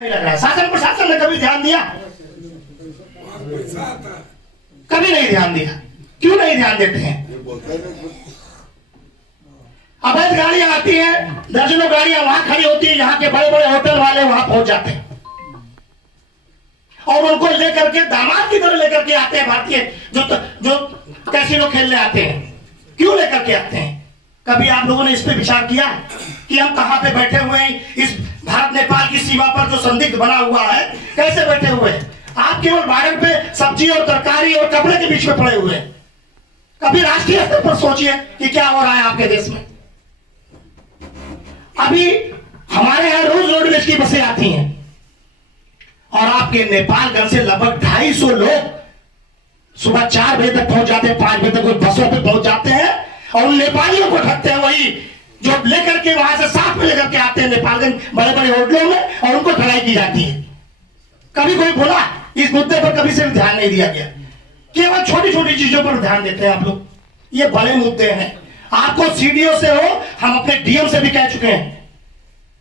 लग रहा है। शासन प्रशासन ने कभी ध्यान दिया? कभी नहीं ध्यान दिया। क्यों नहीं ध्यान देते हैं? अवैध गाड़ियां आती हैं, दर्जनों गाड़ियां वहां खड़ी होती है, यहाँ के बड़े बड़े होटल वाले वहां पहुंच जाते हैं और उनको लेकर के दामाद की तरह लेकर के आते हैं। भारतीय जो कैसीनो खेलने आते हैं, क्यों लेकर के आते हैं? कभी आप लोगों ने इस पे विचार किया कि हम कहां पे बैठे हुए हैं? इस भारत नेपाल की सीमा पर जो संदिग्ध बना हुआ है, कैसे बैठे हुए हैं? आप केवल बॉर्डर पे सब्जी और तरकारी और कपड़े के बीच में पड़े हुए हैं। कभी राष्ट्रीय स्तर पर सोचिए कि क्या हो रहा है आपके देश में। अभी हमारे यहां रोज रोडवेज की बसें आती हैं और आपके नेपालगंज से लगभग 250 लोग सुबह 4 बजे तक पहुंच जाते हैं, 5 बजे तक बसों पे पहुंच जाते हैं और उन नेपालियों को ठगते हैं, वही जो लेकर के वहां से साथ में लेकर के आते हैं नेपालगंज बड़े बड़े होटलों में, और उनको ठगाई की जाती है। कभी कोई बोला इस मुद्दे पर? कभी सिर्फ ध्यान नहीं दिया गया। केवल छोटी छोटी चीजों पर ध्यान देते हैं आप लोग। ये बड़े मुद्दे हैं। आपको सीडीओ से हो, हम अपने डीएम से भी कह चुके हैं,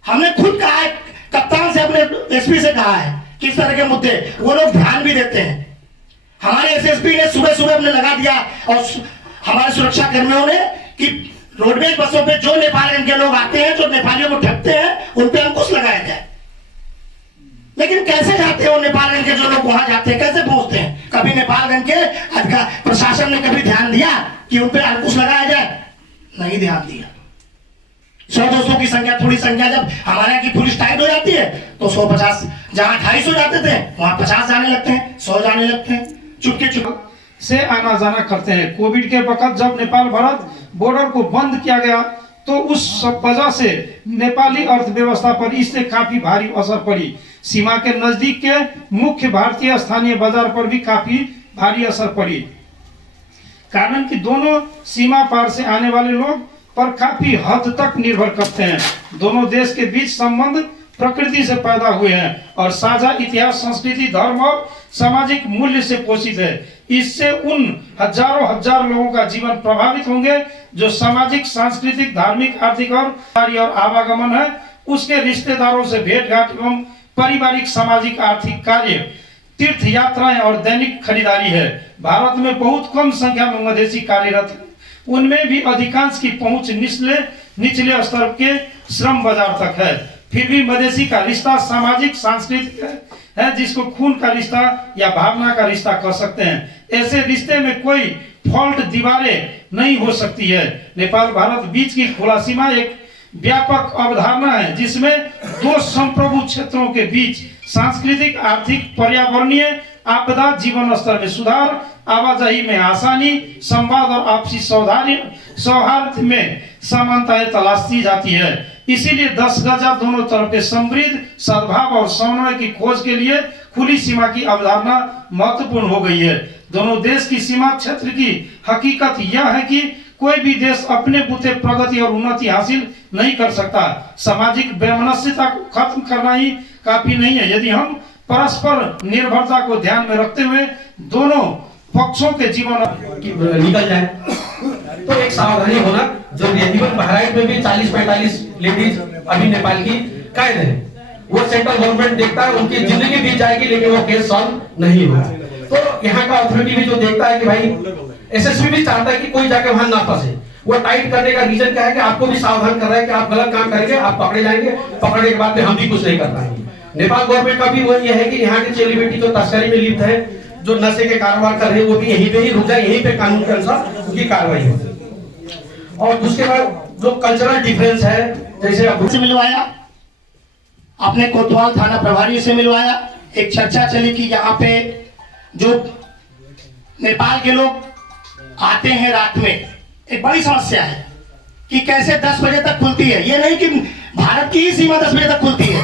हमने खुद कहा है, कप्तान से, अपने एसपी से कहा है किस तरह के मुद्दे, वो लोग ध्यान भी देते हैं। हमारे एसएसपी ने सुबह सुबह अपने लगा दिया और हमारे सुरक्षा कर्मियों ने कि रोडवेज बसों पे जो नेपालगंज के लोग आते हैं, जो नेपालियों को ठगते हैं, उन पे अंकुश लगाया जाए। लेकिन कैसे जाते हैं वो नेपालगंज के जो लोग वहां जाते हैं, कैसे पहुंचते हैं? कभी नेपालगंज के प्रशासन ने कभी ध्यान दिया कि उन पे अंकुश लगाया जाए? नहीं ध्यान दिया। 100-200 की संख्या, थोड़ी संख्या जब हमारे यहाँ की पुलिस टाइट हो जाती है तो 150, जहां 250 जाते थे वहां 50 जाने लगते हैं, 100 जाने लगते हैं, चुपके चुप से आना जाना करते हैं। कोविड के वक्त जब नेपाल भारत बॉर्डर को बंद किया गया तो उस वजह से नेपाली अर्थव्यवस्था पर इससे काफी भारी असर पड़ी। सीमा के नजदीक के मुख्य भारतीय स्थानीय बाजार पर भी काफी भारी असर पड़ी, कारण कि दोनों सीमा पार से आने वाले लोग पर काफी हद तक निर्भर करते हैं। दोनों देश के बीच संबंध प्रकृति से पैदा हुए हैं और साझा इतिहास, संस्कृति, धर्म और सामाजिक मूल्य से पोषित है। इससे उन हजार लोगों का जीवन प्रभावित होंगे जो सामाजिक, सांस्कृतिक, धार्मिक, आर्थिक और आवागमन है, उसके रिश्तेदारों से भेंट घाट एवं पारिवारिक, सामाजिक, आर्थिक कार्य, तीर्थ यात्राएं और दैनिक खरीदारी है। भारत में बहुत कम संख्या में मधेसी कार्यरत है, उनमें भी अधिकांश की पहुंच निचले स्तर के श्रम बाजार तक है। फिर भी मधेसी का रिश्ता सामाजिक, सांस्कृतिक है, जिसको खून का रिश्ता या भावना का रिश्ता कह सकते हैं। ऐसे रिश्ते में कोई फॉल्ट दीवारें नहीं हो सकती है। नेपाल भारत बीच की खुला सीमा एक व्यापक अवधारणा है जिसमें दो संप्रभु क्षेत्रों के बीच सांस्कृतिक, आर्थिक, पर्यावरणीय, आपदा, जीवन स्तर में सुधार, आवाजाही में आसानी, संवाद और आपसी सौहार्द में समानताएं तलाशी जाती है। इसीलिए 10 गजा दोनों तरफ के समृद्ध सद्भाव और समन्वय की खोज के लिए खुली सीमा की अवधारणा महत्वपूर्ण हो गई है। दोनों देश की सीमा क्षेत्र की हकीकत यह है कि कोई भी देश अपने बुते प्रगति और उन्नति हासिल नहीं कर सकता। सामाजिक वैमनस्यता को खत्म करना ही काफी नहीं है। यदि हम परस्पर निर्भरता को ध्यान में रखते हुए दोनों पक्षों के जीवन निकल जाए तो एक सावधानी होना जरूरी है। इवन बहराइच में भी 40-45 लेडीज अभी नेपाल की कैद है। वो सेंट्रल गवर्नमेंट देखता है, उनकी जिंदगी बीत जाएगी लेकिन वो केस सॉल्व नहीं होगा। तो यहाँ का अथॉरिटी भी जो देखता है कि भाई, एसएसपी भी चाहता है कि कोई जाके वहां ना फंसे। वो टाइट करने का रीजन क्या है कि आपको भी सावधान कर रहा है कि आप गलत काम करेंगे, आप पकड़े जाएंगे, पकड़ने के बाद में हम भी कुछ नहीं कर पाएंगे। नेपाल गवर्नमेंट का भी वो ये है कि यहाँ की चेली बेटी जो तस्करी में लिप्त है, जो नशे के कारोबार कर रहे हैं, वो भी यहीं पे ही रुक जाए, यहीं पे कानून के अनुसार उनकी कार्रवाई हो। और उसके बाद जो कल्चरल डिफरेंस है, जैसे से मिलवाया, अपने कोतवाल थाना प्रभारी से मिलवाया। एक चर्चा चली कि यहाँ पे जो नेपाल के लोग आते हैं रात में, एक बड़ी समस्या है कि कैसे 10 बजे तक खुलती है। ये नहीं कि भारत की ही सीमा 10 बजे तक खुलती है,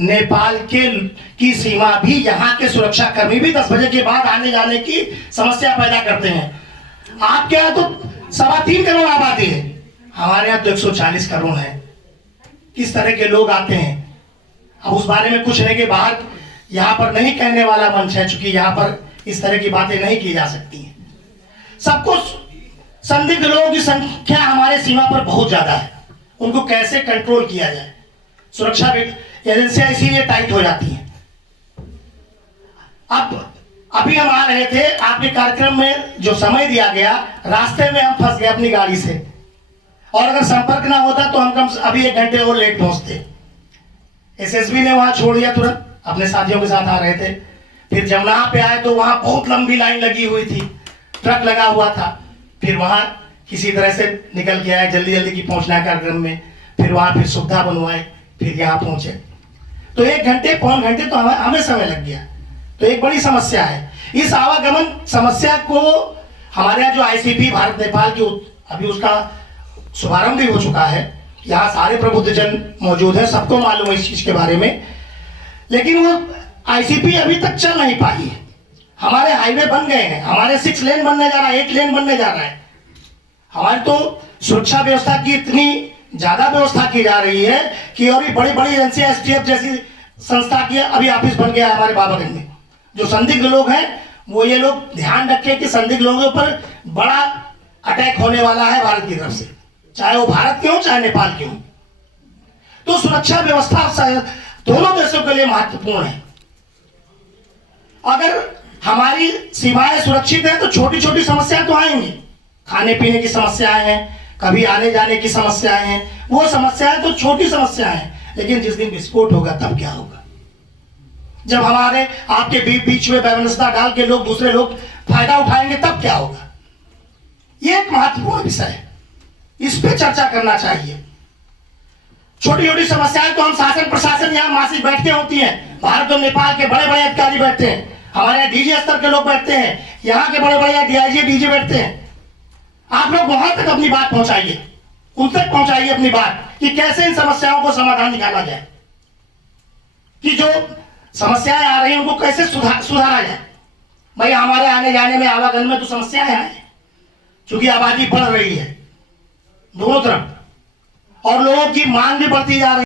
नेपाल की सीमा भी, यहाँ के सुरक्षा कर्मी भी 10 बजे के बाद आने जाने की समस्या पैदा करते हैं। आपके यहाँ तो 3.25 करोड़ आबादी है, हमारे यहाँ तो 140 करोड़ है। किस तरह के लोग आते हैं, अब उस बारे में कुछ नहीं के बाद यहाँ पर नहीं कहने वाला मंच है, चूंकि यहाँ पर इस तरह की बातें नहीं की जा सकती हैं। सबको संदिग्ध लोगों की संख्या हमारे सीमा पर बहुत ज्यादा है, उनको कैसे कंट्रोल किया जाए, सुरक्षा एजेंसियां इसीलिए टाइट हो जाती हैं। अब अभी हम आ रहे थे, आपके कार्यक्रम में जो समय दिया गया, रास्ते में हम फंस गए अपनी गाड़ी से, और अगर संपर्क ना होता तो हम अभी 1 घंटे और लेट पहुंचते। एसएसबी ने वहां छोड़ दिया तुरंत, अपने साथियों के साथ आ रहे थे। फिर जमुना पे आए तो वहां बहुत लंबी लाइन लगी हुई थी, ट्रक लगा हुआ था। फिर वहां किसी तरह से निकल के आए, जल्दी जल्दी की पहुंचना कार्यक्रम में। फिर वहां फिर सुविधा बनवाए, फिर यहाँ पहुंचे। तो 1 घंटे पौन घंटे तो हमें समय लग गया। तो एक बड़ी समस्या है। इस आवागमन समस्या को हमारे यहाँ जो आईसीपी भारत नेपाल की अभी उसका शुभारंभ भी हो चुका है। यहाँ सारे प्रबुद्धजन मौजूद हैं, सबको मालूम है इस चीज के बारे में, लेकिन वो आईसीपी अभी तक चल नहीं पाई है। हमारे हाईवे बन गए हैं, हमारे 6 लेन बनने जा रहा है, 8 लेन बनने जा रहा है। हमारी तो सुरक्षा व्यवस्था की इतनी ज्यादा व्यवस्था की जा रही है कि और भी बड़ी बड़ी एजेंसियां, एसटीएफ जैसी संस्था की अभी ऑफिस बन गया है हमारे बाबागंज में। जो संदिग्ध लोग हैं वो ये लोग ध्यान रखें कि संदिग्ध लोगों पर बड़ा अटैक होने वाला है भारत की तरफ से, चाहे वो भारत के हो चाहे नेपाल के हो। तो सुरक्षा व्यवस्था दोनों देशों के लिए महत्वपूर्ण है। अगर हमारी सीमाएं सुरक्षित है तो छोटी छोटी समस्याएं तो आएंगी, खाने पीने की समस्याएं हैं, कभी आने जाने की समस्याएं हैं, वो समस्याएं तो छोटी समस्याएं हैं। लेकिन जिस दिन विस्फोट होगा तब क्या होगा? जब हमारे आपके बीच में व्यवस्था डाल के लोग दूसरे लोग फायदा उठाएंगे तब क्या होगा? ये एक महत्वपूर्ण विषय है, इस पे चर्चा करना चाहिए। छोटी छोटी समस्याएं तो हम शासन प्रशासन यहाँ मासिक बैठकें होती हैं, भारत और नेपाल के बड़े बड़े अधिकारी बैठते हैं, हमारे यहाँ डीजी स्तर के लोग बैठते हैं, यहाँ के बड़े बड़े डीआईजी डीजी बैठते हैं। आप लोग वहां तक अपनी बात पहुंचाइए, उन तक पहुंचाइए अपनी बात कि कैसे इन समस्याओं को समाधान निकाला जाए, कि जो समस्याएं आ रही हैं उनको कैसे सुधारा जाए। भाई हमारे आने जाने में आवागमन में तो समस्याएं हैं, क्योंकि आबादी बढ़ रही है दोनों तरफ और लोगों की मांग भी बढ़ती जा रही है।